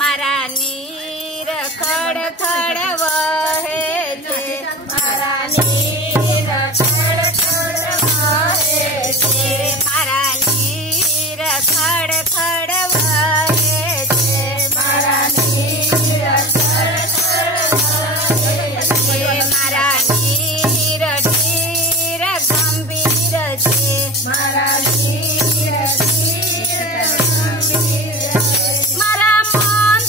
મારા નીર ખડ ખડ વહે છે, મારા નીર ખડ ખડ વહે છે, મારા નીર ખડ ખડ વહે છે, મારા નીર ખડ ખડ વહે છે, મારા નીર ધીર ગંભીર છે, મારા નીર ધીર ગંભીર છે, મારા મન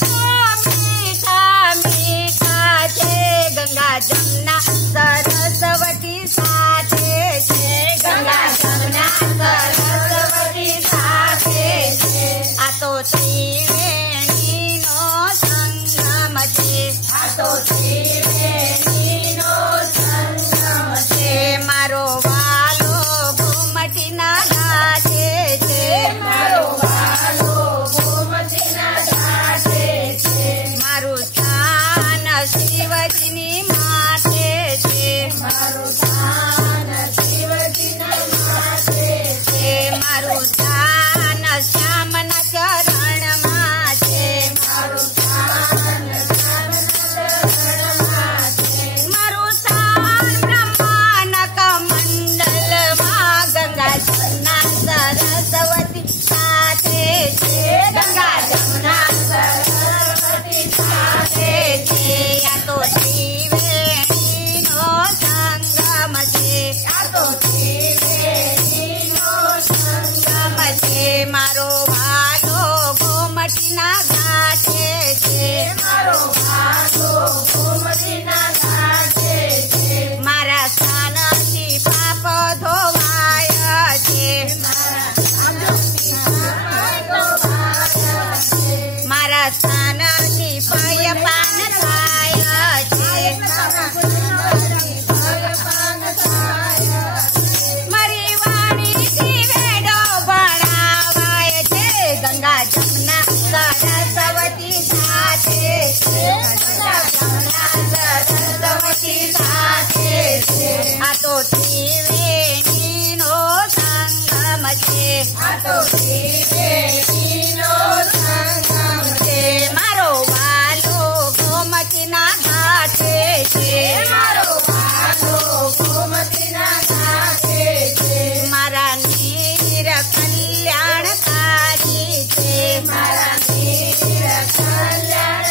તો મીઠા મીઠા છે, ગંગા જમના સરસ્વતી સાથે છે, ગંગા જમના સરસ્વતી સાથે છે, આ તો ત્રિવેણીનો સંગમ છે, આ તો ત્રિવેણીનો સંગમ છે, મારો વાલો ઘુમટીના ઘાટે છે, મારો વાલો ઘુમટીના ઘાટે છે, મારું સ્થાન શિવજીની માથે છે, મારું સ્થાન શિવજીના માથે છે, મારું સ્થાન શ્યામના ચરણમાં છે, મારું સ્થાન શ્યામના ચરણમાં છે, મારું સ્થાન બ્રહ્માનક મંડલમાં ગંગા જમના સરસ્વતી સાથે છે, ગંગા જમના સરસ્વતી સાથે છે, આ તો ત્રિવેણીનો સંગમ છે, આ તો ત્રિવેણીનો સંગમ છે, મારો વાલો ઘુમટીના ઘાટે છે, મારો વાલો ઘુમટીના ઘાટે છે, મારા સ્થાનથી પાપ ધોવાય છે, મારા સ્થાનથી પાપ ધોવાય છે, મારા સ્થાનથી ભયપાન થાય છે, મારા સ્થાનથી ભયપાન થાય છે, મારી વાણીથી વેડો ભણાવાય છે, ગંગા જમના સરસ્વતી સાથે છે, ગંગા જમના સરસ્વતી સાથે છે, આ તો ત્રિવેણીનો સંગમ છે, આ તો ત્રિવેણીનો સંગમ છે, મારો વાલો ગોમતીના ઘાટે છે, મારો વાલો ગોમતીના ઘાટે છે, મારા નીર કલ્યાણકારી છે, મારા નીર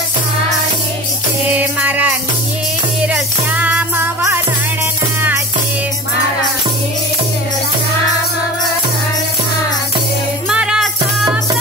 કલ્યાણકારી છે, મારા નીર શ્યામ વરણના છે, મારા નીર શ્યામ વરણના છે, મારા શબ્દ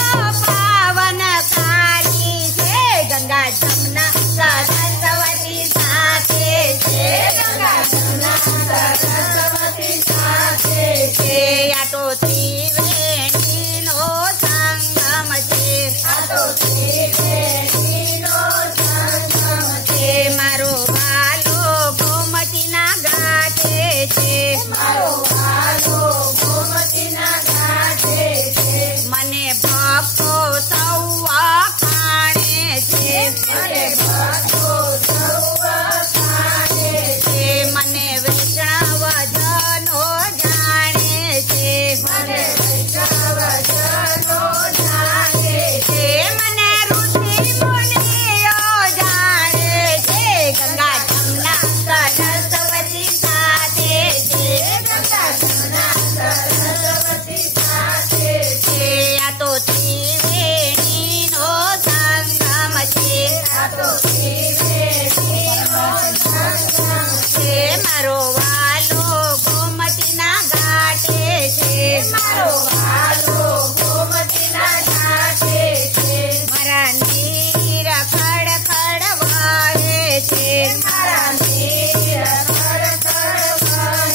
પાવનકારી છે, ગંગા જમના સરસ્વતી સાથે છે, ગંગા જમના સરસ્વતી સાથે છે, આ તો ત્રિવેણીનો સંગમ છે, આ તો ત્રિવેણીનો સંગમ છે, મારો વાલો ઘુમટીના ઘાટે છે, મારો વાલો ઘુમટીના ઘાટે છે, મને ભક્તો સૌ વખાણે છે, મને ભક્તો સૌ વખાણે છે, મને વૈષ્ણવજનો જાણે છે, મને વૈષ્ણવજનો જાણે છે, મને ઋષિ મુનિઓ જાણે છે, ગંગા જમના સરસ્વતી સાથે છે, ગંગા જમના સરસ્વતી સાથે છે, આ તો ત્રિવેણીનો સંગમ છે, આ તો ત્રિવેણીનો સંગમ છે, મારો વાલો ગોમતીના ઘાટે છે, મારો વાલો ગોમતીના ઘાટે છે, મારા નીર ખડ ખડ વહે છે, મારા નીર ખડ ખડ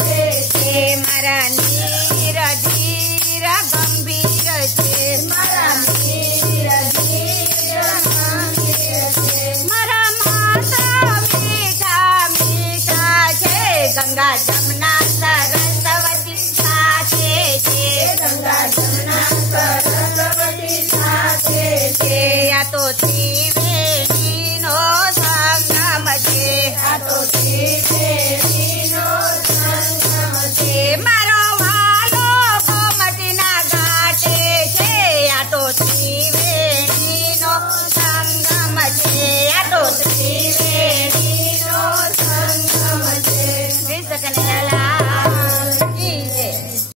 વહે છે, મારા નીર ધીર ગંભીર છે, મારા નીર ધીર ગંભીર છે, મારા માતા મીઠા મીઠા છે, ગંગા જમના સરસ્વતી સાથે છે, ગંગા જમના સરસ્વતી સાથે છે, આ તો ત્રિવેણી